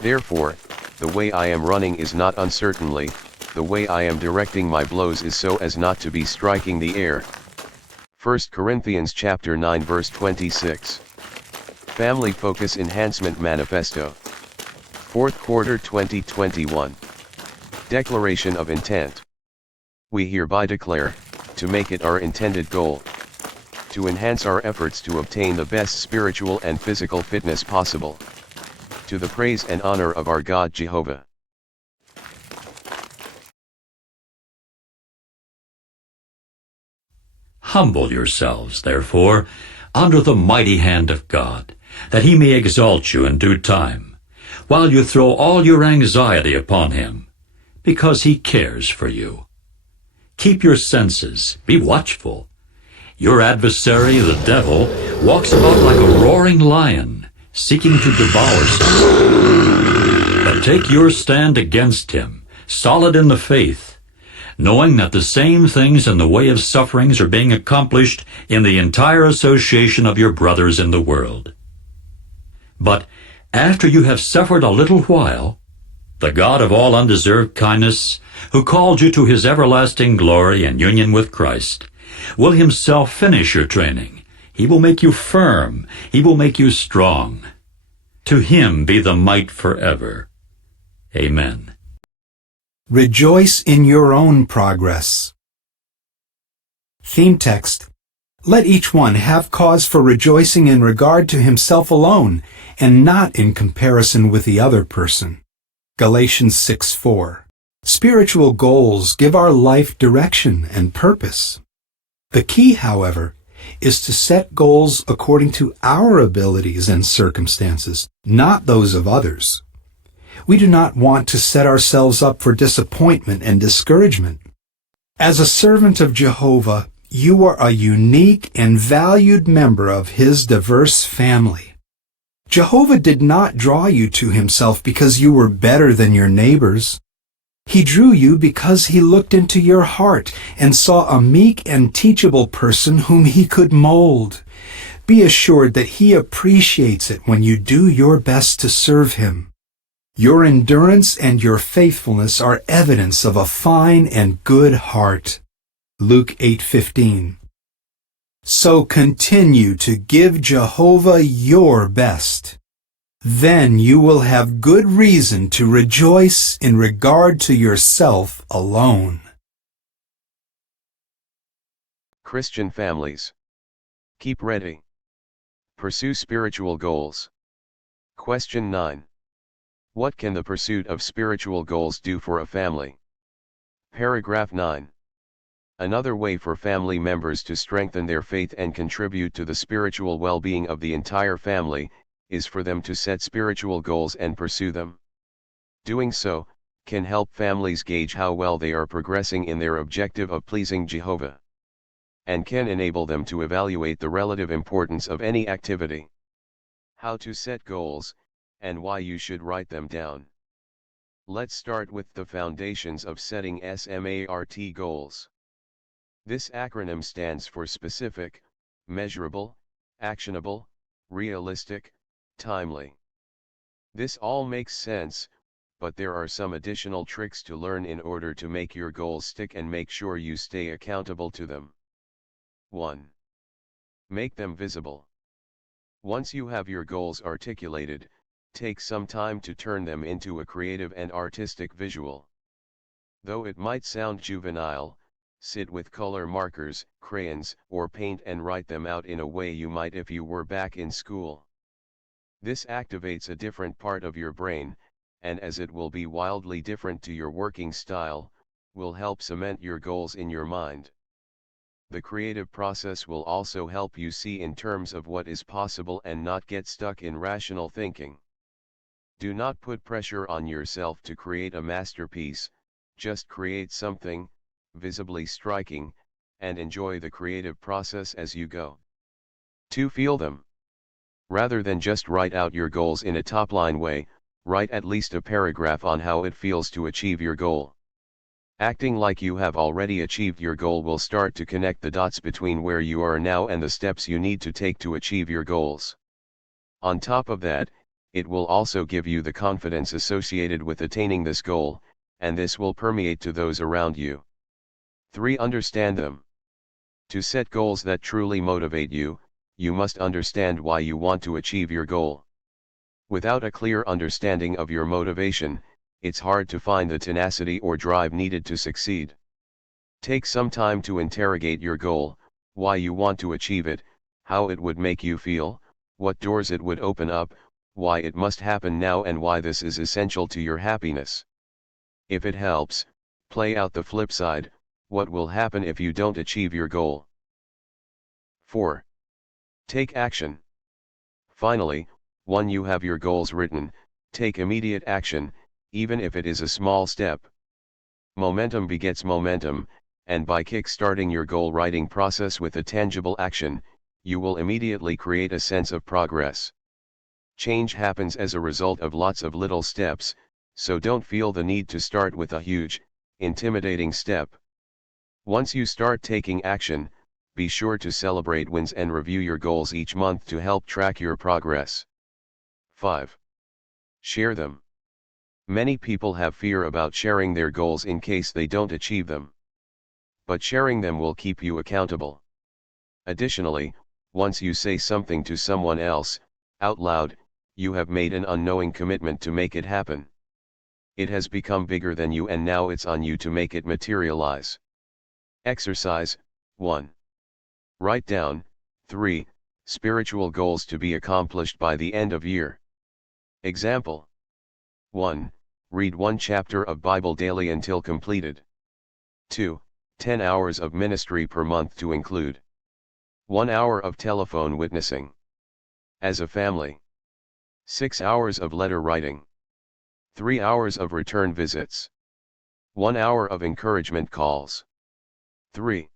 Therefore, the way I am running is not uncertainly, the way I am directing my blows is so as not to be striking the air. 1 Corinthians chapter 9 verse 26. Family Focus Enhancement Manifesto. 4th quarter 2021. Declaration of Intent. We hereby declare, to make it our intended goal, to enhance our efforts to obtain the best spiritual and physical fitness possible, to the praise and honor of our God Jehovah. Humble yourselves, therefore, under the mighty hand of God, that he may exalt you in due time, while you throw all your anxiety upon him, because he cares for you. Keep your senses, be watchful. Your adversary, the devil, walks about like a roaring lion, seeking to devour someone. But take your stand against him, solid in the faith, knowing that the same things in the way of sufferings are being accomplished in the entire association of your brothers in the world. But after you have suffered a little while, the God of all undeserved kindness, who called you to his everlasting glory and union with Christ, will himself finish your training. He will make you firm. He will make you strong. To him be the might forever. Amen. Rejoice in your own progress. Theme text. Let each one have cause for rejoicing in regard to himself alone, and not in comparison with the other person. Galatians 6:4. Spiritual goals give our life direction and purpose. The key, however, is to set goals according to our abilities and circumstances, not those of others. We do not want to set ourselves up for disappointment and discouragement. As a servant of Jehovah, you are a unique and valued member of his diverse family. Jehovah did not draw you to himself because you were better than your neighbors. He drew you because he looked into your heart and saw a meek and teachable person whom he could mold. Be assured that he appreciates it when you do your best to serve him. Your endurance and your faithfulness are evidence of a fine and good heart. Luke 8:15. So continue to give Jehovah your best. Then you will have good reason to rejoice in regard to yourself alone. Christian families. Keep ready. Pursue spiritual goals. Question 9. What can the pursuit of spiritual goals do for a family? Paragraph 9. Another way for family members to strengthen their faith and contribute to the spiritual well-being of the entire family is for them to set spiritual goals and pursue them. Doing so can help families gauge how well they are progressing in their objective of pleasing Jehovah, and can enable them to evaluate the relative importance of any activity. How to set goals, and why you should write them down. Let's start with the foundations of setting SMART goals. This acronym stands for specific, measurable, actionable, realistic, timely. This all makes sense, but there are some additional tricks to learn in order to make your goals stick and make sure you stay accountable to them. 1. Make them visible. Once you have your goals articulated, take some time to turn them into a creative and artistic visual. Though it might sound juvenile, sit with color markers, crayons, or paint and write them out in a way you might if you were back in school. This activates a different part of your brain, and as it will be wildly different to your working style, will help cement your goals in your mind. The creative process will also help you see in terms of what is possible and not get stuck in rational thinking. Do not put pressure on yourself to create a masterpiece, just create something visibly striking, and enjoy the creative process as you go. 2. Feel them. Rather than just write out your goals in a top-line way, write at least a paragraph on how it feels to achieve your goal. Acting like you have already achieved your goal will start to connect the dots between where you are now and the steps you need to take to achieve your goals. On top of that, it will also give you the confidence associated with attaining this goal, and this will permeate to those around you. 3. Understand them. To set goals that truly motivate you, you must understand why you want to achieve your goal. Without a clear understanding of your motivation, it's hard to find the tenacity or drive needed to succeed. Take some time to interrogate your goal, why you want to achieve it, how it would make you feel, what doors it would open up, why it must happen now, and why this is essential to your happiness. If it helps, play out the flip side: what will happen if you don't achieve your goal? 4. Take action. Finally, once you have your goals written, take immediate action, even if it is a small step. Momentum begets momentum, and by kick-starting your goal writing process with a tangible action, you will immediately create a sense of progress. Change happens as a result of lots of little steps, so don't feel the need to start with a huge, intimidating step. Once you start taking action, be sure to celebrate wins and review your goals each month to help track your progress. 5. Share them. Many people have fear about sharing their goals in case they don't achieve them. But sharing them will keep you accountable. Additionally, once you say something to someone else, out loud, you have made an unknowing commitment to make it happen. It has become bigger than you, and now it's on you to make it materialize. Exercise 1. Write down 3 spiritual goals to be accomplished by the end of year. Example: 1. Read 1 chapter of Bible daily until completed. 2. 10 hours of ministry per month to include 1 hour of telephone witnessing as a family, 6 hours of letter writing, 3 hours of return visits, 1 hour of encouragement calls. 3.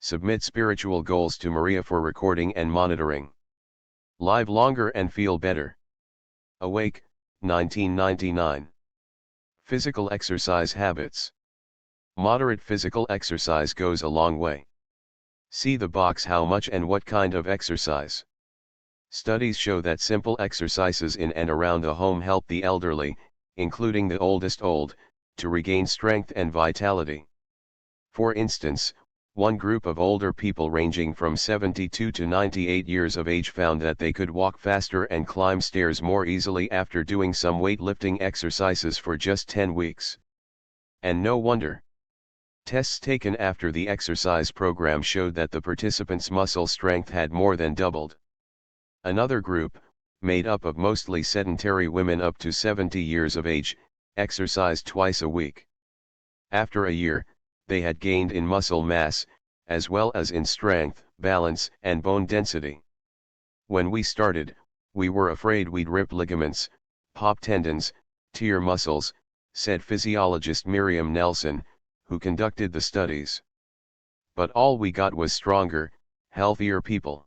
Submit spiritual goals to Maria for recording and monitoring. Live longer and feel better. Awake, 1999. Physical exercise habits. Moderate physical exercise goes a long way. See the box: how much and what kind of exercise. Studies show that simple exercises in and around the home help the elderly, including the oldest old, to regain strength and vitality. For instance, one group of older people ranging from 72 to 98 years of age found that they could walk faster and climb stairs more easily after doing some weightlifting exercises for just 10 weeks. And no wonder. Tests taken after the exercise program showed that the participants' muscle strength had more than doubled. Another group, made up of mostly sedentary women up to 70 years of age, exercised twice a week. After a year, they had gained in muscle mass, as well as in strength, balance, and bone density. When we started, we were afraid we'd rip ligaments, pop tendons, tear muscles, said physiologist Miriam Nelson, who conducted the studies. But all we got was stronger, healthier people.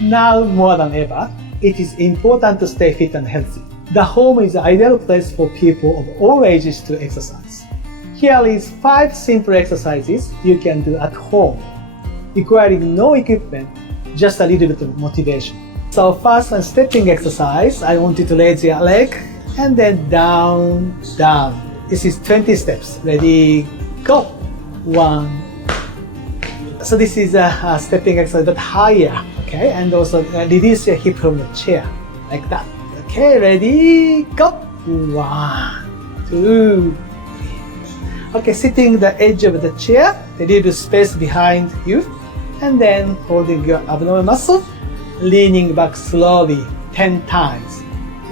Now more than ever, it is important to stay fit and healthy. The home is the ideal place for people of all ages to exercise. Here is 5 simple exercises you can do at home, requiring no equipment, just a little bit of motivation. So first, a stepping exercise. I want you to raise your leg and then down, down. This is 20 steps. Ready, go. 1. So this is a stepping exercise, but higher, okay? And also release your hip from the chair, like that. Okay, ready, go. 1, 2, 3. Okay, sitting the edge of the chair, a little space behind you, and then holding your abdominal muscle, leaning back slowly 10 times.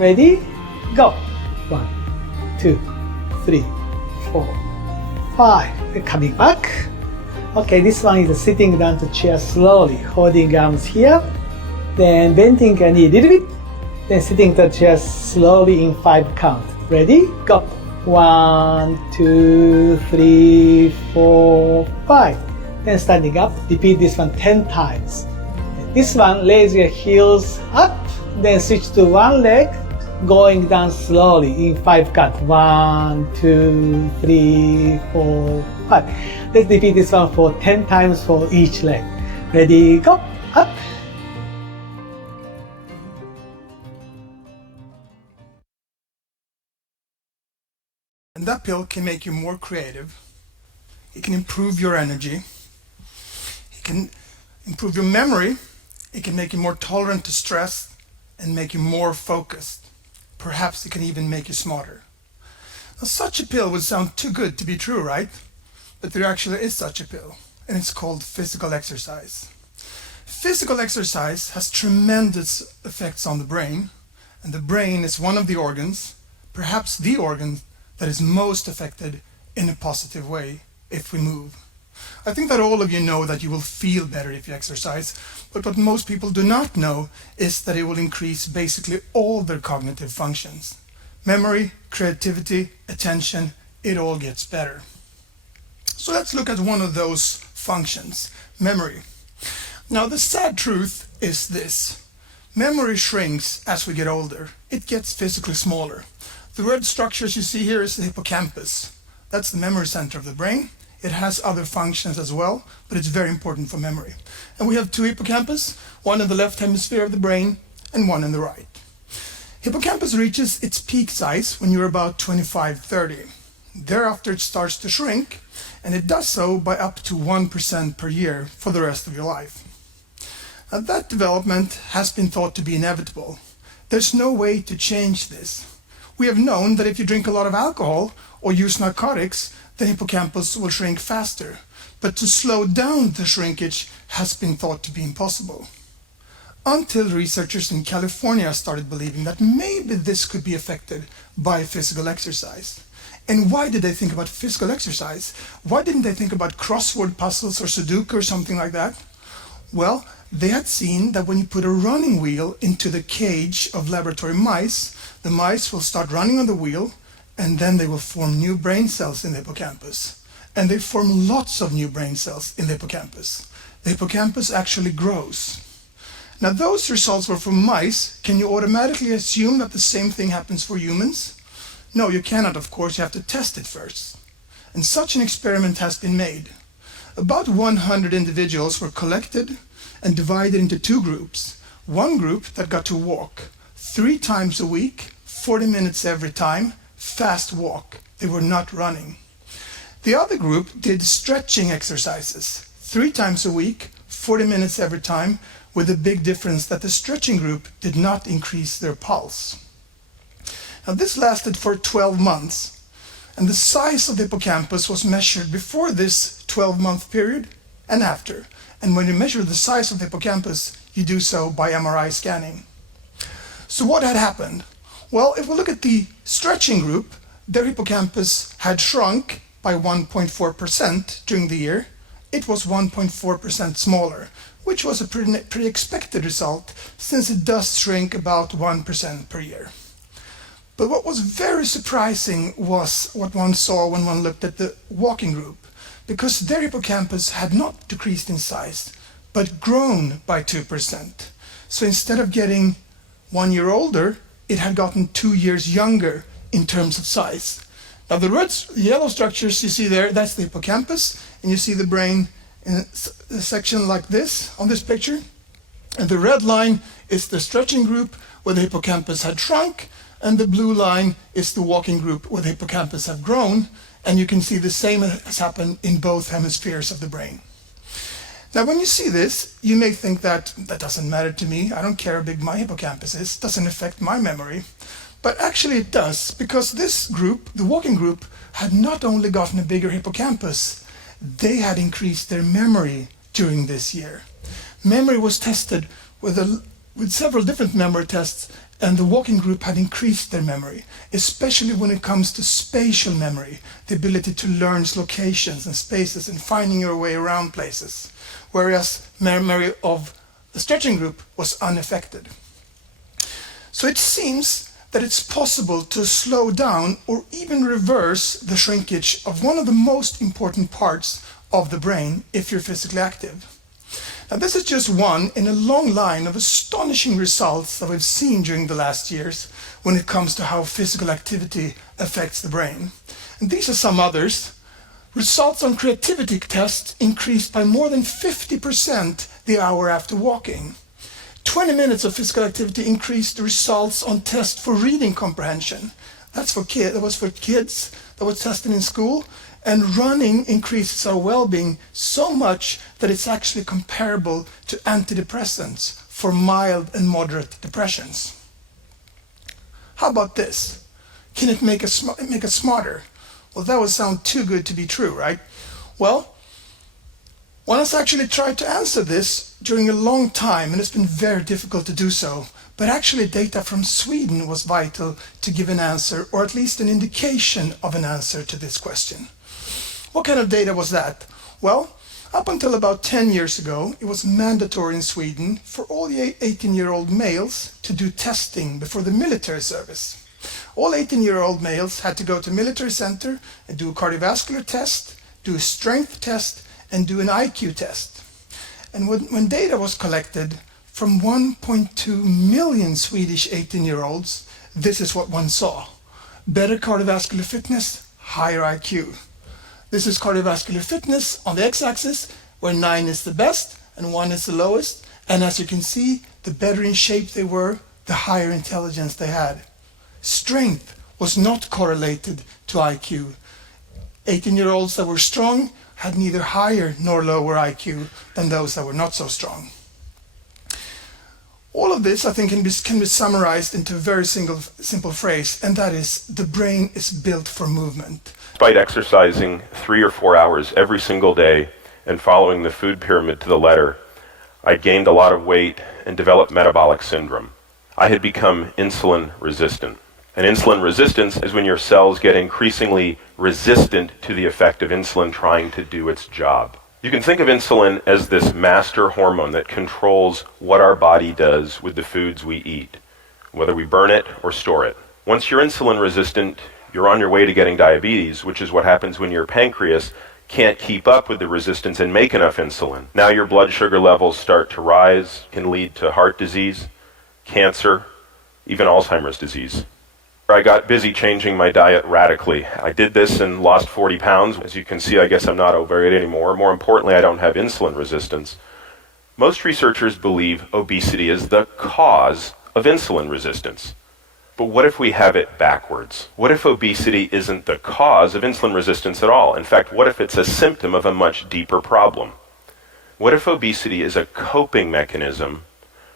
Ready, go. 1, 2, 3, 4, 5. Coming back. Okay, this one is sitting down to chair slowly, holding arms here, then bending your knee a little bit, then sitting to chair slowly in 5 count. Ready? Go. 1, 2, 3, 4, 5. Then standing up, repeat this one 10 times. This one, raise your heels up, then switch to one leg, going down slowly in 5 count. 1, 2, 3, 4, 5. Let's repeat this one for 10 times for each leg. Ready, go, up. And that pill can make you more creative. It can improve your energy. It can improve your memory. It can make you more tolerant to stress and make you more focused. Perhaps it can even make you smarter. Now, such a pill would sound too good to be true, right? But there actually is such a pill, and it's called physical exercise. Physical exercise has tremendous effects on the brain, and the brain is one of the organs, perhaps the organ, that is most affected in a positive way if we move. I think that all of you know that you will feel better if you exercise, but what most people do not know is that it will increase basically all their cognitive functions. Memory, creativity, attention, it all gets better. So let's look at one of those functions, memory. Now the sad truth is this. Memory shrinks as we get older. It gets physically smaller. The red structures you see here is the hippocampus. That's the memory center of the brain. It has other functions as well, but it's very important for memory. And we have 2 hippocampus, one in the left hemisphere of the brain and one in the right. Hippocampus reaches its peak size when you're about 25-30. Thereafter it starts to shrink, and it does so by up to 1% per year for the rest of your life. Now, that development has been thought to be inevitable. There's no way to change this. We have known that if you drink a lot of alcohol or use narcotics, the hippocampus will shrink faster. But to slow down the shrinkage has been thought to be impossible. Until researchers in California started believing that maybe this could be affected by physical exercise. And why did they think about physical exercise? Why didn't they think about crossword puzzles or Sudoku or something like that? Well, they had seen that when you put a running wheel into the cage of laboratory mice, the mice will start running on the wheel, and then they will form new brain cells in the hippocampus. And they form lots of new brain cells in the hippocampus. The hippocampus actually grows. Now those results were from mice. Can you automatically assume that the same thing happens for humans? No, you cannot, of course. You have to test it first. And such an experiment has been made. About 100 individuals were collected and divided into 2 groups. One group that got to walk 3 times a week, 40 minutes every time, fast walk. They were not running. The other group did stretching exercises 3 times a week, 40 minutes every time, with the big difference that the stretching group did not increase their pulse. Now this lasted for 12 months, and the size of the hippocampus was measured before this 12-month period and after. And when you measure the size of the hippocampus, you do so by MRI scanning. So what had happened? Well, if we look at the stretching group, their hippocampus had shrunk by 1.4% during the year. It was 1.4% smaller, which was a pretty expected result, since it does shrink about 1% per year. But what was very surprising was what one saw when one looked at the walking group, because their hippocampus had not decreased in size, but grown by 2%. So instead of getting 1 year older, it had gotten 2 years younger in terms of size. Now the yellow structures you see there, that's the hippocampus, and you see the brain in a section like this on this picture. And the red line is the stretching group where the hippocampus had shrunk, and the blue line is the walking group where the hippocampus have grown, and you can see the same has happened in both hemispheres of the brain. Now when you see this, you may think that doesn't matter to me, I don't care how big my hippocampus is, doesn't affect my memory. But actually it does, because this group, the walking group, had not only gotten a bigger hippocampus, they had increased their memory during this year. Memory was tested with several different memory tests, and the walking group had increased their memory, especially when it comes to spatial memory, the ability to learn locations and spaces and finding your way around places, whereas memory of the stretching group was unaffected. So it seems that it's possible to slow down or even reverse the shrinkage of one of the most important parts of the brain if you're physically active. Now this is just one in a long line of astonishing results that we've seen during the last years when it comes to how physical activity affects the brain. And these are some others. Results on creativity tests increased by more than 50% the hour after walking. 20 minutes of physical activity increased the results on tests for reading comprehension. That was for kids that was tested in school. And running increases our well-being so much that it's actually comparable to antidepressants for mild and moderate depressions. How about this? Can it make us smarter? Well, that would sound too good to be true, right? Well, one has actually tried to answer this during a long time, and it's been very difficult to do so. But actually data from Sweden was vital to give an answer, or at least an indication of an answer to this question. What kind of data was that? Well, up until about 10 years ago, it was mandatory in Sweden for all the 18-year-old males to do testing before the military service. All 18-year-old males had to go to military center and do a cardiovascular test, do a strength test, and do an IQ test. And when data was collected from 1.2 million Swedish 18-year-olds, this is what one saw. Better cardiovascular fitness, higher IQ. This is cardiovascular fitness on the x-axis, where 9 is the best and 1 is the lowest. And as you can see, the better in shape they were, the higher intelligence they had. Strength was not correlated to IQ. 18-year-olds that were strong had neither higher nor lower IQ than those that were not so strong. All of this, I think, can be summarized into a very simple phrase, and that is, the brain is built for movement. Despite exercising 3 or 4 hours every single day and following the food pyramid to the letter, I gained a lot of weight and developed metabolic syndrome. I had become insulin resistant. And insulin resistance is when your cells get increasingly resistant to the effect of insulin trying to do its job. You can think of insulin as this master hormone that controls what our body does with the foods we eat, whether we burn it or store it. Once you're insulin resistant, you're on your way to getting diabetes, which is what happens when your pancreas can't keep up with the resistance and make enough insulin. Now your blood sugar levels start to rise, can lead to heart disease, cancer, even Alzheimer's disease. I got busy changing my diet radically. I did this and lost 40 pounds. As you can see, I guess I'm not overweight anymore. More importantly, I don't have insulin resistance. Most researchers believe obesity is the cause of insulin resistance. But what if we have it backwards? What if obesity isn't the cause of insulin resistance at all? In fact, what if it's a symptom of a much deeper problem? What if obesity is a coping mechanism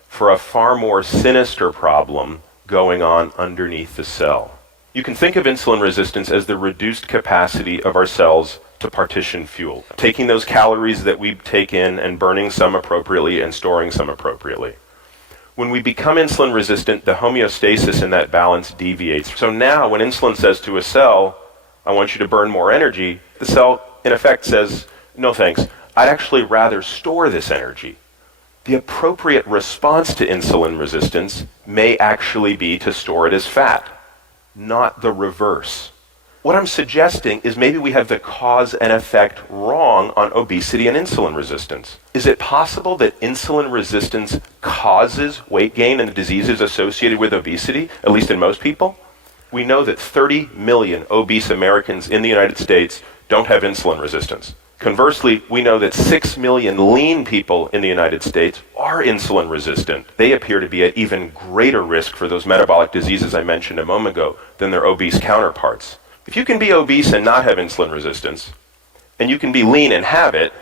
for a far more sinister problem going on underneath the cell? You can think of insulin resistance as the reduced capacity of our cells to partition fuel, taking those calories that we take in and burning some appropriately and storing some appropriately. When we become insulin resistant, the homeostasis in that balance deviates. So now when insulin says to a cell, I want you to burn more energy, the cell in effect says, no thanks, I'd actually rather store this energy. The appropriate response to insulin resistance may actually be to store it as fat, not the reverse. What I'm suggesting is maybe we have the cause and effect wrong on obesity and insulin resistance. Is it possible that insulin resistance causes weight gain and diseases associated with obesity, at least in most people? We know that 30 million obese Americans in the United States don't have insulin resistance. Conversely, we know that 6 million lean people in the United States are insulin resistant. They appear to be at even greater risk for those metabolic diseases I mentioned a moment ago than their obese counterparts. If you can be obese and not have insulin resistance, and you can be lean and have it,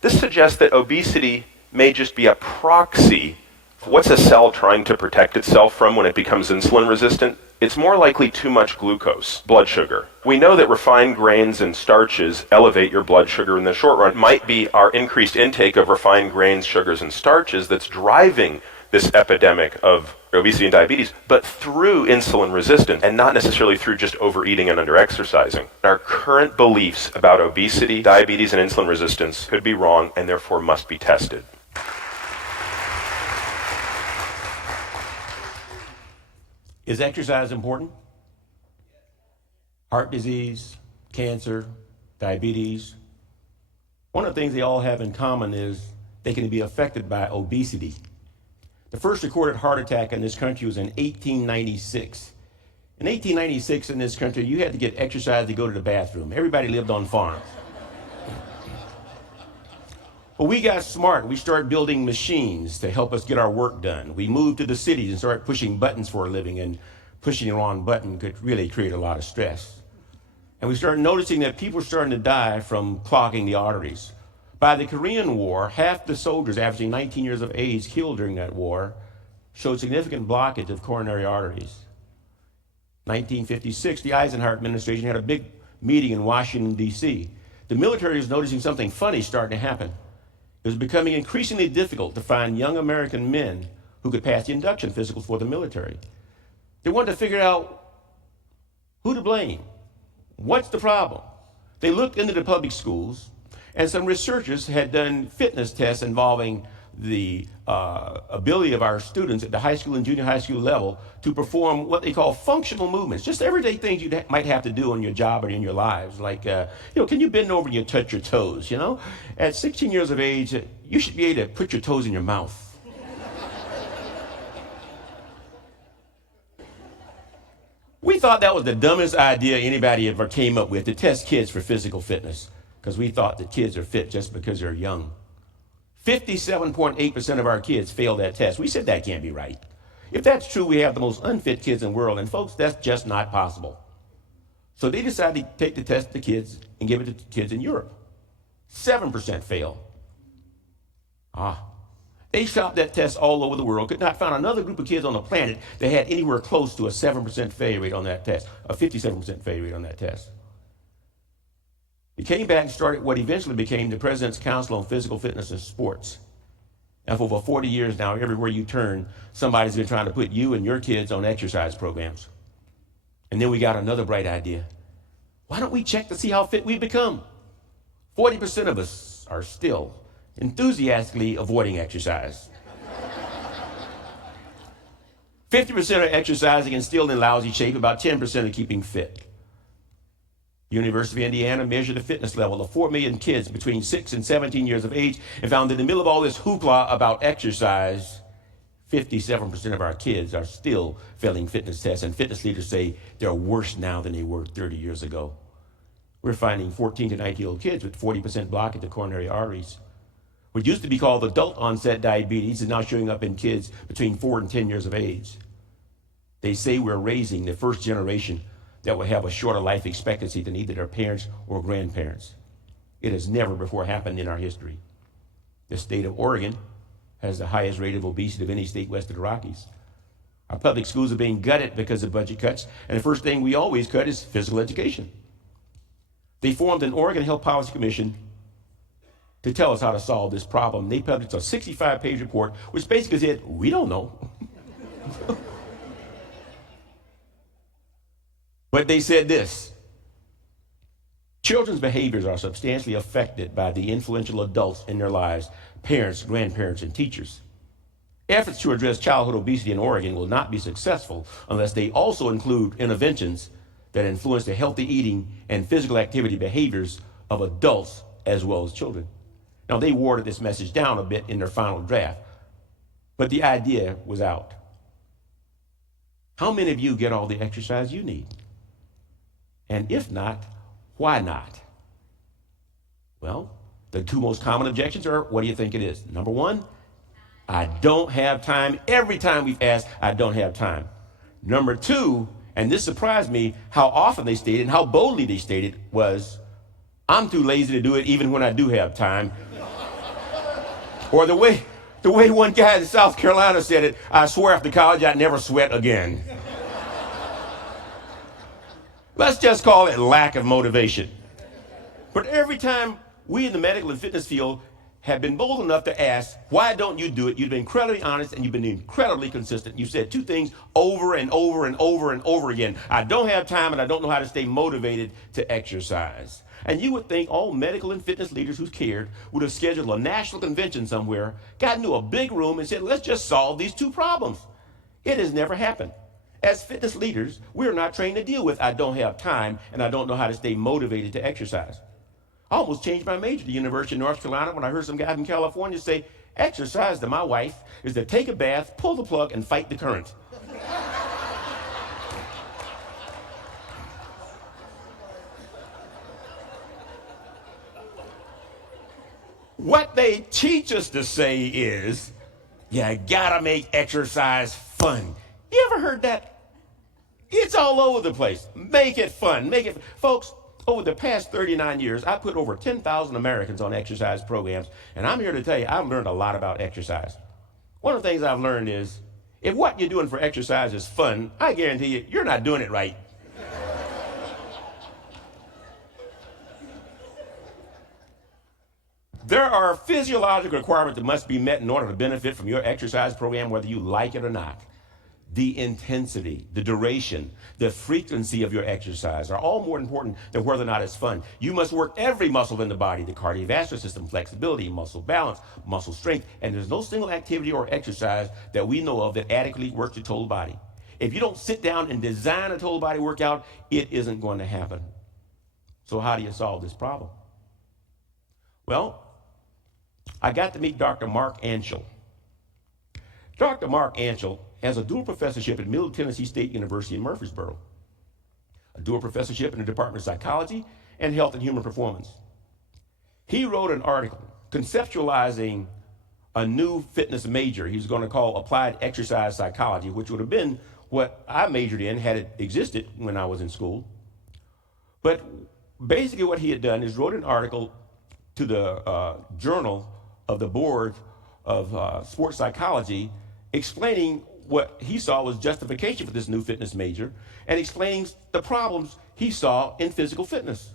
this suggests that obesity may just be a proxy. What's a cell trying to protect itself from when it becomes insulin resistant? It's more likely too much glucose, blood sugar. We know that refined grains and starches elevate your blood sugar in the short run. It might be our increased intake of refined grains, sugars, and starches that's driving this epidemic of obesity and diabetes, but through insulin resistance and not necessarily through just overeating and underexercising. Our current beliefs about obesity, diabetes, and insulin resistance could be wrong and therefore must be tested. Is exercise important? Heart disease, cancer, diabetes. One of the things they all have in common is they can be affected by obesity. The first recorded heart attack in this country was in 1896. In 1896 in this country, you had to get exercise to go to the bathroom. Everybody lived on farms. But we got smart. We started building machines to help us get our work done. We moved to the cities and started pushing buttons for a living, and pushing the wrong button could really create a lot of stress. And we started noticing that people were starting to die from clogging the arteries. By the Korean War, half the soldiers averaging 19 years of age killed during that war showed significant blockage of coronary arteries. 1956, the Eisenhower administration had a big meeting in Washington, D.C. The military was noticing something funny starting to happen. It was becoming increasingly difficult to find young American men who could pass the induction physicals for the military. They wanted to figure out who to blame. What's the problem? They looked into the public schools, and some researchers had done fitness tests involving the ability of our students at the high school and junior high school level to perform what they call functional movements, just everyday things you might have to do on your job or in your lives. Like, can you bend over and you touch your toes, At 16 years of age, you should be able to put your toes in your mouth. We thought that was the dumbest idea anybody ever came up with, to test kids for physical fitness, because we thought that kids are fit just because they're young. 57.8% of our kids failed that test. We said that can't be right. If that's true, we have the most unfit kids in the world, and folks, that's just not possible. So they decided to take the test to the kids and give it to kids in Europe. 7% failed. They shopped that test all over the world, could not find another group of kids on the planet that had anywhere close to a 7% failure rate on that test, a 57% failure rate on that test. He came back and started what eventually became the President's Council on Physical Fitness and Sports. And for over 40 years now, everywhere you turn, somebody's been trying to put you and your kids on exercise programs. And then we got another bright idea. Why don't we check to see how fit we've become? 40% of us are still enthusiastically avoiding exercise. 50% are exercising and still in lousy shape, about 10% are keeping fit. University of Indiana measured the fitness level of 4 million kids between 6 and 17 years of age and found in the middle of all this hoopla about exercise, 57% of our kids are still failing fitness tests, and fitness leaders say they're worse now than they were 30 years ago. We're finding 14 to 19-year-old kids with 40% blockage of coronary arteries. What used to be called adult onset diabetes is now showing up in kids between 4 and 10 years of age. They say we're raising the first generation that will have a shorter life expectancy than either their parents or grandparents. It has never before happened in our history. The state of Oregon has the highest rate of obesity of any state west of the Rockies. Our public schools are being gutted because of budget cuts, and the first thing we always cut is physical education. They formed an Oregon Health Policy Commission to tell us how to solve this problem. They published a 65-page report, which basically said, we don't know. But they said this: children's behaviors are substantially affected by the influential adults in their lives, parents, grandparents, and teachers. Efforts to address childhood obesity in Oregon will not be successful unless they also include interventions that influence the healthy eating and physical activity behaviors of adults as well as children. Now, they watered this message down a bit in their final draft, but the idea was out. How many of you get all the exercise you need? And if not, why not? Well, the two most common objections are, what do you think it is? Number one, I don't have time. Every time we've asked, I don't have time. Number two, and this surprised me, how often they stated and how boldly they stated was, I'm too lazy to do it even when I do have time. Or the way one guy in South Carolina said it, I swear after college I'd never sweat again. Let's just call it lack of motivation. But every time we in the medical and fitness field have been bold enough to ask, why don't you do it? You've been incredibly honest and you've been incredibly consistent. You've said two things over and over and over and over again. I don't have time and I don't know how to stay motivated to exercise. And you would think all medical and fitness leaders who cared would have scheduled a national convention somewhere, got into a big room and said, let's just solve these two problems. It has never happened. As fitness leaders, we're not trained to deal with, I don't have time and I don't know how to stay motivated to exercise. I almost changed my major to the University of North Carolina when I heard some guy from California say, exercise to my wife is to take a bath, pull the plug, and fight the current. What they teach us to say is, you gotta make exercise fun. You ever heard that? It's all over the place. Make it fun. Make it, folks. Over the past 39 years, I put over 10,000 Americans on exercise programs, and I'm here to tell you, I've learned a lot about exercise. One of the things I've learned is, if what you're doing for exercise is fun, I guarantee you, you're not doing it right. There are physiological requirements that must be met in order to benefit from your exercise program, whether you like it or not. The intensity, the duration, the frequency of your exercise are all more important than whether or not it's fun. You must work every muscle in the body, the cardiovascular system, flexibility, muscle balance, muscle strength, and there's no single activity or exercise that we know of that adequately works the total body. If you don't sit down and design a total body workout, it isn't going to happen. So how do you solve this problem? Well, I got to meet Dr. Mark Anschel. Dr. Mark Anschel has a dual professorship at Middle Tennessee State University in Murfreesboro, a dual professorship in the Department of Psychology and Health and Human Performance. He wrote an article conceptualizing a new fitness major he's going to call Applied Exercise Psychology, which would have been what I majored in had it existed when I was in school. But basically what he had done is wrote an article to the Journal of the Board of Sports Psychology explaining what he saw was justification for this new fitness major and explaining the problems he saw in physical fitness.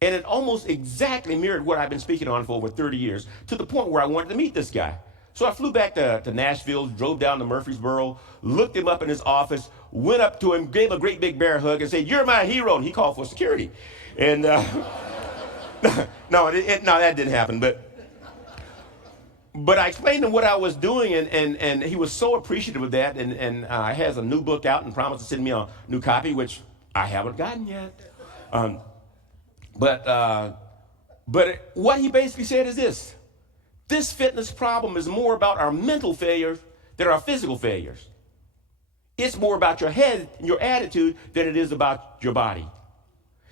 And it almost exactly mirrored what I've been speaking on for over 30 years, to the point where I wanted to meet this guy. So I flew back to Nashville, drove down to Murfreesboro, looked him up in his office, went up to him, gave a great big bear hug and said, "You're my hero." And he called for security. And no, that didn't happen. But I explained to him what I was doing, and he was so appreciative of that, and has a new book out and promised to send me a new copy, which I haven't gotten yet. But what he basically said is this: this fitness problem is more about our mental failures than our physical failures. It's more about your head and your attitude than it is about your body.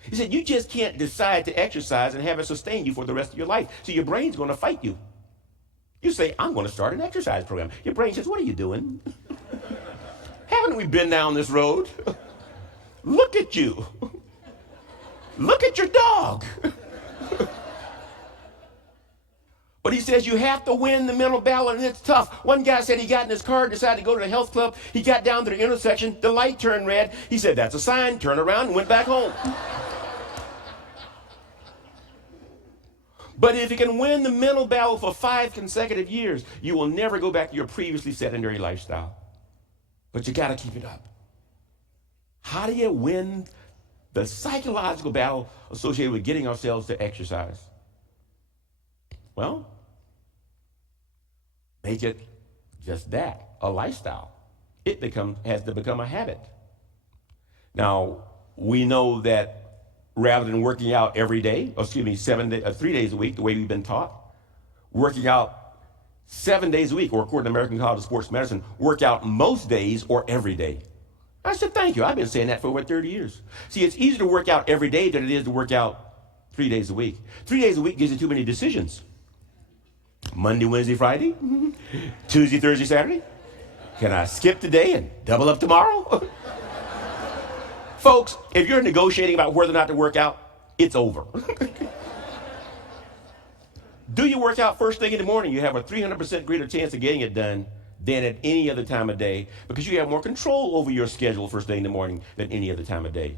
He said, you just can't decide to exercise and have it sustain you for the rest of your life. So your brain's going to fight you. You say, I'm going to start an exercise program. Your brain says, what are you doing? Haven't we been down this road? Look at you. Look at your dog. But he says you have to win the mental battle, and it's tough. One guy said he got in his car, decided to go to the health club. He got down to the intersection. The light turned red. He said, that's a sign. Turned around and went back home. But if you can win the mental battle for 5 consecutive years, you will never go back to your previously sedentary lifestyle. But you got to keep it up. How do you win the psychological battle associated with getting ourselves to exercise? Well, make it just that, a lifestyle. It has to become a habit. Now, we know that rather than working out every day, 3 days a week, the way we've been taught, working out 7 days a week, or according to the American College of Sports Medicine, work out most days or every day. I said, thank you. I've been saying that for over 30 years. See, it's easier to work out every day than it is to work out 3 days a week. 3 days a week gives you too many decisions. Monday, Wednesday, Friday, Tuesday, Thursday, Saturday. Can I skip today and double up tomorrow? Folks, if you're negotiating about whether or not to work out, it's over. Do you work out first thing in the morning? You have a 300% greater chance of getting it done than at any other time of day because you have more control over your schedule first thing in the morning than any other time of day.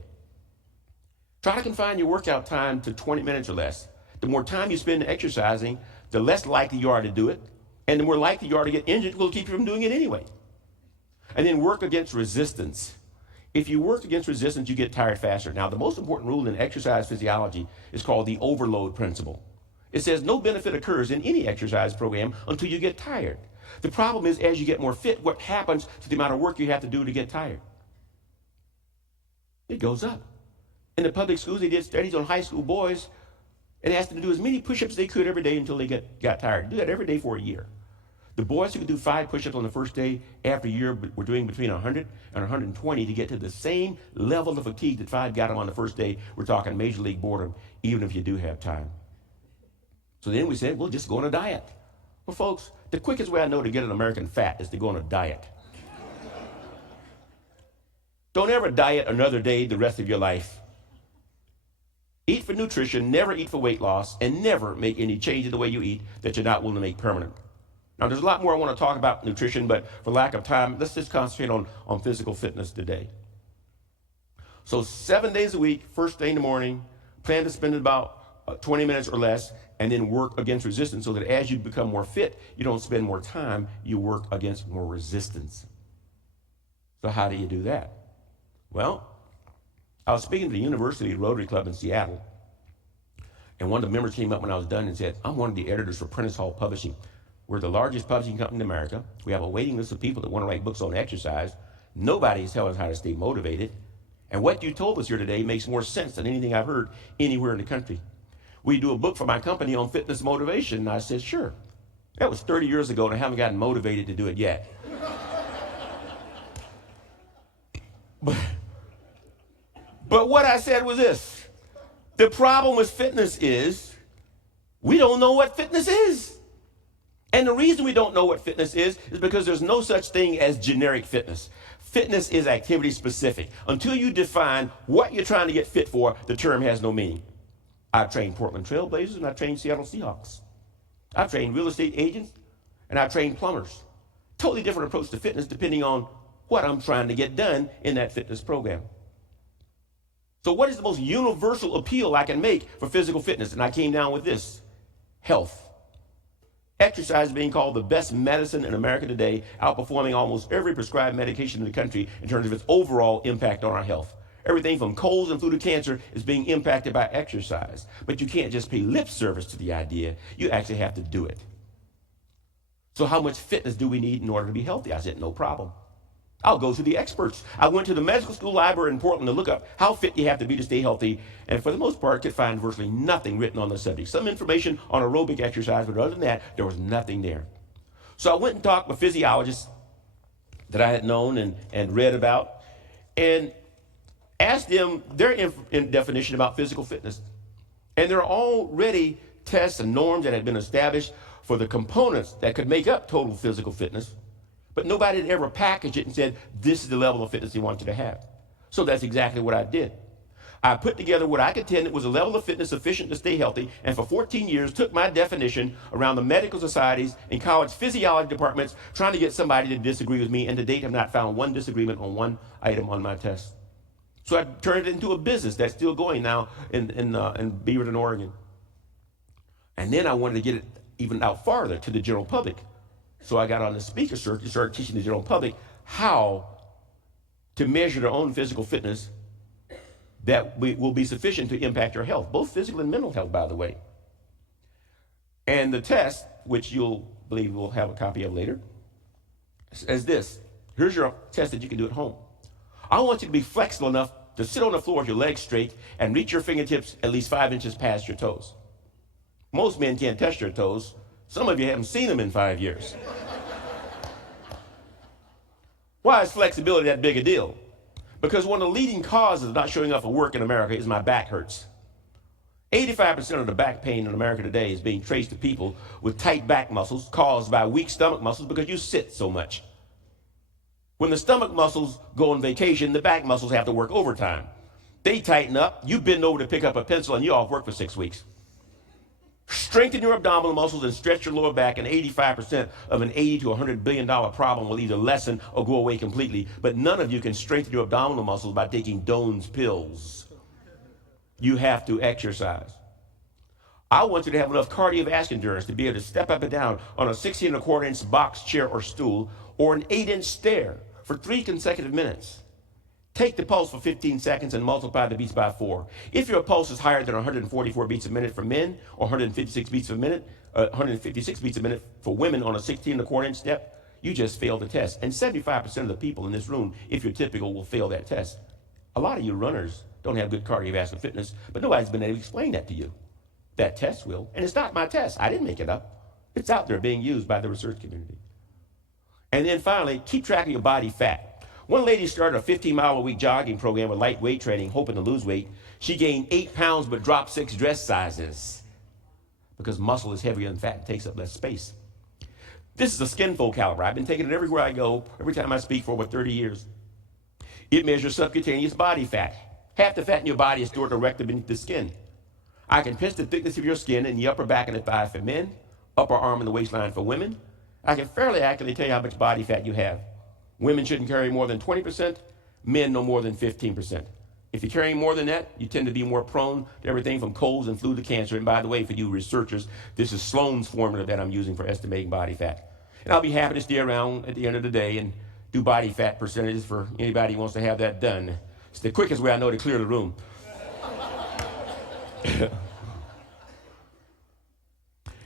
Try to confine your workout time to 20 minutes or less. The more time you spend exercising, the less likely you are to do it, and the more likely you are to get injured will keep you from doing it anyway. And then work against resistance. If you work against resistance, you get tired faster. Now, the most important rule in exercise physiology is called the overload principle. It says no benefit occurs in any exercise program until you get tired. The problem is, as you get more fit, what happens to the amount of work you have to do to get tired? It goes up. In the public schools, they did studies on high school boys and asked them to do as many push-ups as they could every day until they got tired. Do that every day for a year. The boys who could do 5 push-ups on the first day, after a year, were doing between 100 and 120 to get to the same level of fatigue that 5 got them on the first day. We're talking major league boredom, even if you do have time. So then we said, well, just go on a diet. Well, folks, the quickest way I know to get an American fat is to go on a diet. Don't ever diet another day the rest of your life. Eat for nutrition, never eat for weight loss, and never make any change in the way you eat that you're not willing to make permanent. Now, there's a lot more I want to talk about nutrition, but for lack of time, let's just concentrate on physical fitness today. So 7 days a week, first thing in the morning, plan to spend about 20 minutes or less, and then work against resistance so that as you become more fit, you don't spend more time, you work against more resistance. So how do you do that? Well, I was speaking to the University Rotary Club in Seattle, and one of the members came up when I was done and said, I'm one of the editors for Prentice Hall Publishing. We're the largest publishing company in America. We have a waiting list of people that want to write books on exercise. Nobody's telling us how to stay motivated. And what you told us here today makes more sense than anything I've heard anywhere in the country. We do a book for my company on fitness motivation. And I said, sure. That was 30 years ago, and I haven't gotten motivated to do it yet. But what I said was this. The problem with fitness is we don't know what fitness is. And the reason we don't know what fitness is because there's no such thing as generic fitness. Fitness is activity specific. Until you define what you're trying to get fit for, the term has no meaning. I've trained Portland Trail Blazers and I've trained Seattle Seahawks. I've trained real estate agents and I've trained plumbers. Totally different approach to fitness depending on what I'm trying to get done in that fitness program. So what is the most universal appeal I can make for physical fitness? And I came down with this: health. Exercise is being called the best medicine in America today, outperforming almost every prescribed medication in the country in terms of its overall impact on our health. Everything from colds and flu to cancer is being impacted by exercise. But you can't just pay lip service to the idea. You actually have to do it. So how much fitness do we need in order to be healthy? I said, no problem. I'll go to the experts. I went to the medical school library in Portland to look up how fit you have to be to stay healthy, and for the most part, could find virtually nothing written on the subject. Some information on aerobic exercise, but other than that, there was nothing there. So I went and talked with physiologists that I had known and read about, and asked them their definition about physical fitness. And there are already tests and norms that had been established for the components that could make up total physical fitness. But nobody had ever packaged it and said, this is the level of fitness they want you to have. So that's exactly what I did. I put together what I contended was a level of fitness sufficient to stay healthy, and for 14 years took my definition around the medical societies and college physiology departments trying to get somebody to disagree with me, and to date have not found one disagreement on one item on my test. So I turned it into a business that's still going now in Beaverton, Oregon. And then I wanted to get it even out farther to the general public. So I got on the speaker circuit and started teaching the general public how to measure their own physical fitness that will be sufficient to impact your health, both physical and mental health, by the way. And the test, which you'll believe we'll have a copy of later, says this. Here's your test that you can do at home. I want you to be flexible enough to sit on the floor with your legs straight and reach your fingertips at least 5 inches past your toes. Most men can't touch their toes. Some of you haven't seen them in 5 years. Why is flexibility that big a deal? Because one of the leading causes of not showing up for work in America is my back hurts. 85% of the back pain in America today is being traced to people with tight back muscles caused by weak stomach muscles because you sit so much. When the stomach muscles go on vacation, the back muscles have to work overtime. They tighten up, you bend over to pick up a pencil, and you're off work for 6 weeks. Strengthen your abdominal muscles and stretch your lower back, and 85% of an $80 to $100 billion problem will either lessen or go away completely. But none of you can strengthen your abdominal muscles by taking Doan's pills. You have to exercise. I want you to have enough cardiovascular endurance to be able to step up and down on a 16¼ inch box chair or stool, or an 8-inch stair for 3 consecutive minutes. Take the pulse for 15 seconds and multiply the beats by 4. If your pulse is higher than 144 beats a minute for men, or 156 beats a minute, 156 beats a minute for women on a 16¼ inch step, you just failed the test. And 75% of the people in this room, if you're typical, will fail that test. A lot of you runners don't have good cardiovascular fitness, but nobody's been able to explain that to you. That test will, and it's not my test. I didn't make it up. It's out there being used by the research community. And then finally, keep track of your body fat. One lady started a 15-mile-a-week jogging program with light weight training, hoping to lose weight. She gained 8 pounds but dropped 6 dress sizes because muscle is heavier than fat and takes up less space. This is a skin fold caliper. I've been taking it everywhere I go, every time I speak for over 30 years. It measures subcutaneous body fat. Half the fat in your body is stored directly beneath the skin. I can pinch the thickness of your skin in the upper back and the thigh for men, upper arm and the waistline for women. I can fairly accurately tell you how much body fat you have. Women shouldn't carry more than 20%, men no more than 15%. If you're carrying more than that, you tend to be more prone to everything from colds and flu to cancer. And by the way, for you researchers, this is Sloan's formula that I'm using for estimating body fat. And I'll be happy to stay around at the end of the day and do body fat percentages for anybody who wants to have that done. It's the quickest way I know to clear the room.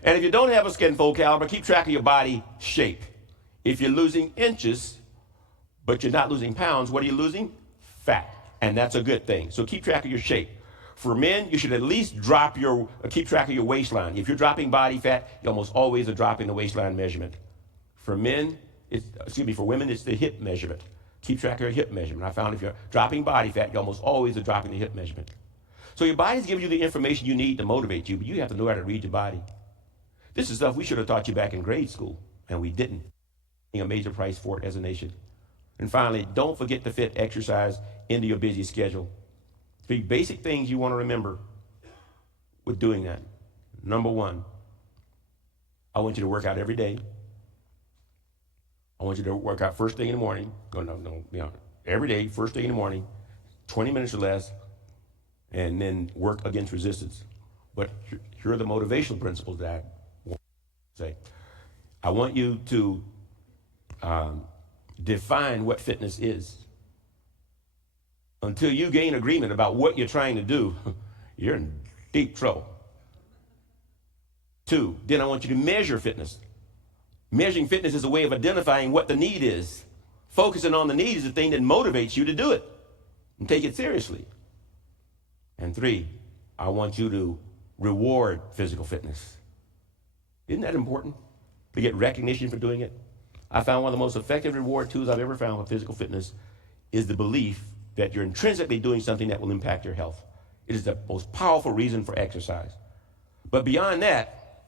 And if you don't have a skin fold caliper, keep track of your body shape. If you're losing inches, but you're not losing pounds, what are you losing? Fat. And that's a good thing. So keep track of your shape. For men, you should at least keep track of your waistline. If you're dropping body fat, you almost always are dropping the waistline measurement. For women, it's the hip measurement. Keep track of your hip measurement. I found if you're dropping body fat, you almost always are dropping the hip measurement. So your body's giving you the information you need to motivate you, but you have to know how to read your body. This is stuff we should have taught you back in grade school, and we didn't. A major price for it as a nation. And finally, don't forget to fit exercise into your busy schedule. 3 basic things you want to remember with doing that. Number 1, I want you to work out every day. I want you to work out first thing in the morning. Every day, first thing in the morning, 20 minutes or less, and then work against resistance. But here are the motivational principles that I want to say. I want you to define what fitness is. Until you gain agreement about what you're trying to do, you're in deep trouble. 2, then I want you to measure fitness. Measuring fitness is a way of identifying what the need is. Focusing on the need is the thing that motivates you to do it and take it seriously. And 3, I want you to reward physical fitness. Isn't that important? To get recognition for doing it? I found one of the most effective reward tools I've ever found with physical fitness is the belief that you're intrinsically doing something that will impact your health. It is the most powerful reason for exercise. But beyond that,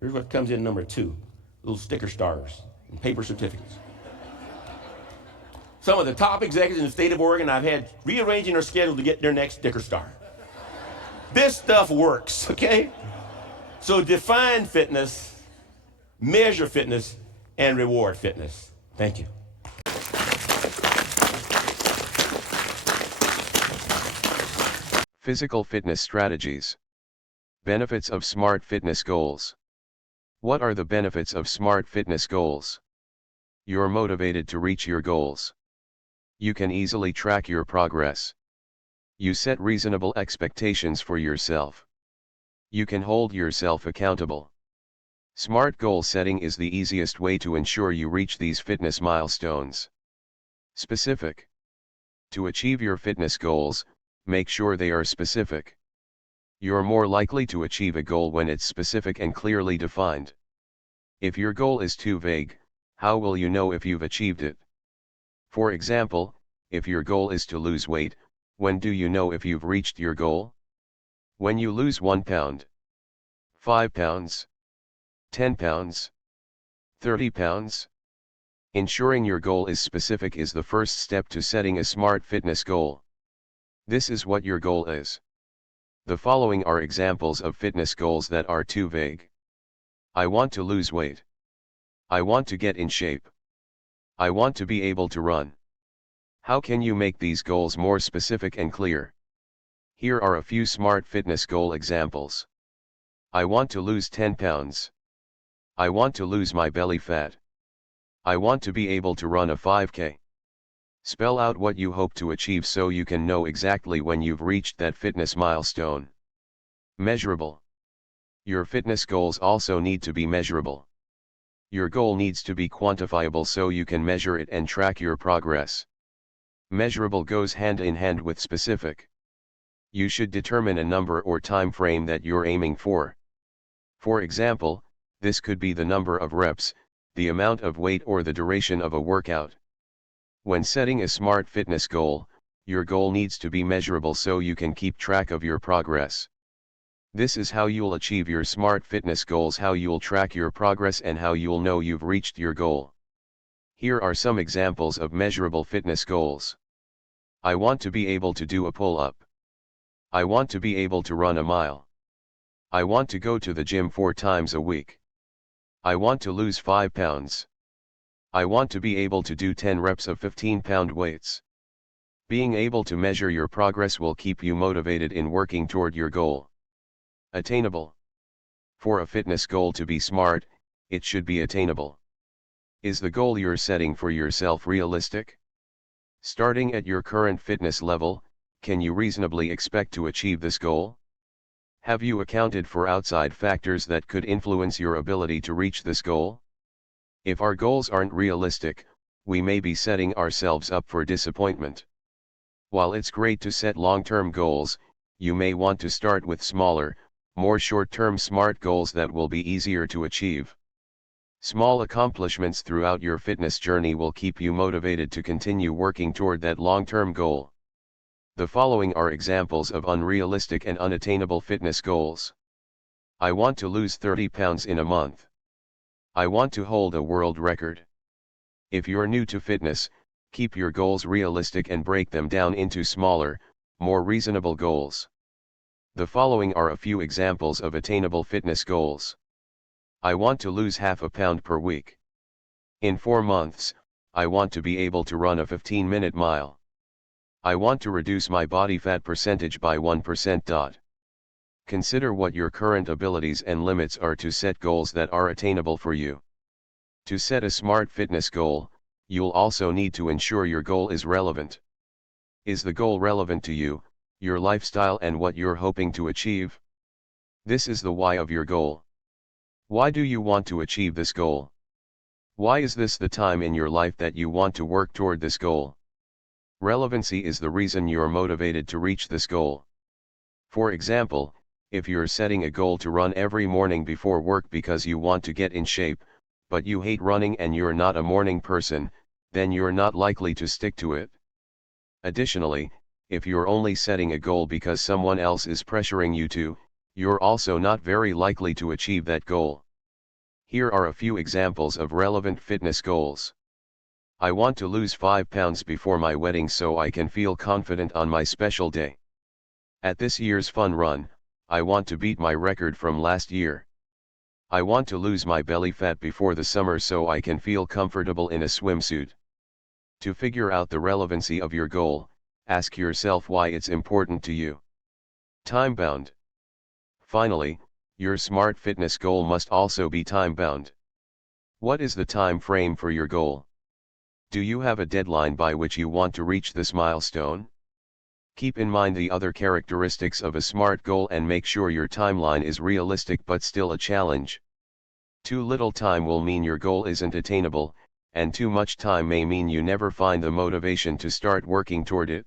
here's what comes in number 2, little sticker stars and paper certificates. Some of the top executives in the state of Oregon I've had rearranging their schedule to get their next sticker star. This stuff works, okay? So define fitness, measure fitness, and reward fitness. Thank you. Physical fitness strategies. Benefits of SMART fitness goals. What are the benefits of SMART fitness goals? You're motivated to reach your goals. You can easily track your progress. You set reasonable expectations for yourself. You can hold yourself accountable. SMART goal setting is the easiest way to ensure you reach these fitness milestones. Specific. To achieve your fitness goals, make sure they are specific. You're more likely to achieve a goal when it's specific and clearly defined. If your goal is too vague, how will you know if you've achieved it? For example, if your goal is to lose weight, when do you know if you've reached your goal? When you lose 1 pound, 5 pounds, 10 pounds, 30 pounds? Ensuring your goal is specific is the first step to setting a smart fitness goal. This is what your goal is. The following are examples of fitness goals that are too vague. I want to lose weight. I want to get in shape. I want to be able to run. How can you make these goals more specific and clear? Here are a few smart fitness goal examples. I want to lose 10 pounds. I want to lose my belly fat. I want to be able to run a 5K. Spell out what you hope to achieve so you can know exactly when you've reached that fitness milestone. Measurable. Your fitness goals also need to be measurable. Your goal needs to be quantifiable so you can measure it and track your progress. Measurable goes hand in hand with specific. You should determine a number or time frame that you're aiming for. For example, this could be the number of reps, the amount of weight, or the duration of a workout. When setting a smart fitness goal, your goal needs to be measurable so you can keep track of your progress. This is how you'll achieve your smart fitness goals, how you'll track your progress, and how you'll know you've reached your goal. Here are some examples of measurable fitness goals. I want to be able to do a pull-up. I want to be able to run a mile. I want to go to the gym 4 times a week. I want to lose 5 pounds. I want to be able to do 10 reps of 15-pound weights. Being able to measure your progress will keep you motivated in working toward your goal. Attainable. For a fitness goal to be smart, it should be attainable. Is the goal you're setting for yourself realistic? Starting at your current fitness level, can you reasonably expect to achieve this goal? Have you accounted for outside factors that could influence your ability to reach this goal? If our goals aren't realistic, we may be setting ourselves up for disappointment. While it's great to set long-term goals, you may want to start with smaller, more short-term SMART goals that will be easier to achieve. Small accomplishments throughout your fitness journey will keep you motivated to continue working toward that long-term goal. The following are examples of unrealistic and unattainable fitness goals. I want to lose 30 pounds in a month. I want to hold a world record. If you're new to fitness, keep your goals realistic and break them down into smaller, more reasonable goals. The following are a few examples of attainable fitness goals. I want to lose half a pound per week. In 4 months, I want to be able to run a 15-minute mile. I want to reduce my body fat percentage by 1%. Consider what your current abilities and limits are to set goals that are attainable for you. To set a smart fitness goal, you'll also need to ensure your goal is relevant. Is the goal relevant to you, your lifestyle, and what you're hoping to achieve? This is the why of your goal. Why do you want to achieve this goal? Why is this the time in your life that you want to work toward this goal? Relevancy is the reason you're motivated to reach this goal. For example, if you're setting a goal to run every morning before work because you want to get in shape, but you hate running and you're not a morning person, then you're not likely to stick to it. Additionally, if you're only setting a goal because someone else is pressuring you to, you're also not very likely to achieve that goal. Here are a few examples of relevant fitness goals. I want to lose 5 pounds before my wedding so I can feel confident on my special day. At this year's fun run, I want to beat my record from last year. I want to lose my belly fat before the summer so I can feel comfortable in a swimsuit. To figure out the relevancy of your goal, ask yourself why it's important to you. Time-bound. Finally, your smart fitness goal must also be time-bound. What is the time frame for your goal? Do you have a deadline by which you want to reach this milestone? Keep in mind the other characteristics of a SMART goal and make sure your timeline is realistic but still a challenge. Too little time will mean your goal isn't attainable, and too much time may mean you never find the motivation to start working toward it.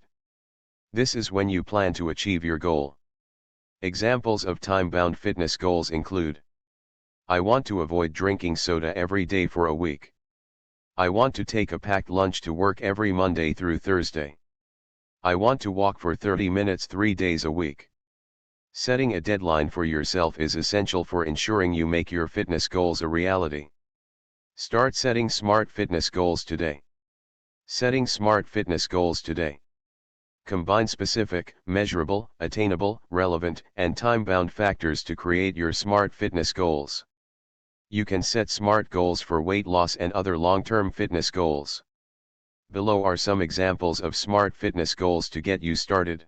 This is when you plan to achieve your goal. Examples of time-bound fitness goals include: I want to avoid drinking soda every day for a week. I want to take a packed lunch to work every Monday through Thursday. I want to walk for 30 minutes 3 days a week. Setting a deadline for yourself is essential for ensuring you make your fitness goals a reality. Start setting smart fitness goals today. Setting smart fitness goals today. Combine specific, measurable, attainable, relevant, and time-bound factors to create your smart fitness goals. You can set SMART goals for weight loss and other long-term fitness goals. Below are some examples of SMART fitness goals to get you started.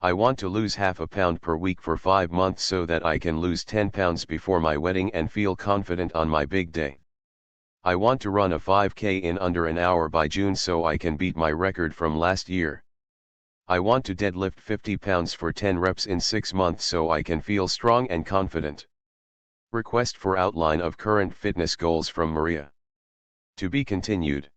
I want to lose half a pound per week for 5 months so that I can lose 10 pounds before my wedding and feel confident on my big day. I want to run a 5K in under an hour by June so I can beat my record from last year. I want to deadlift 50 pounds for 10 reps in 6 months so I can feel strong and confident. Request for outline of current fitness goals from Maria. To be continued.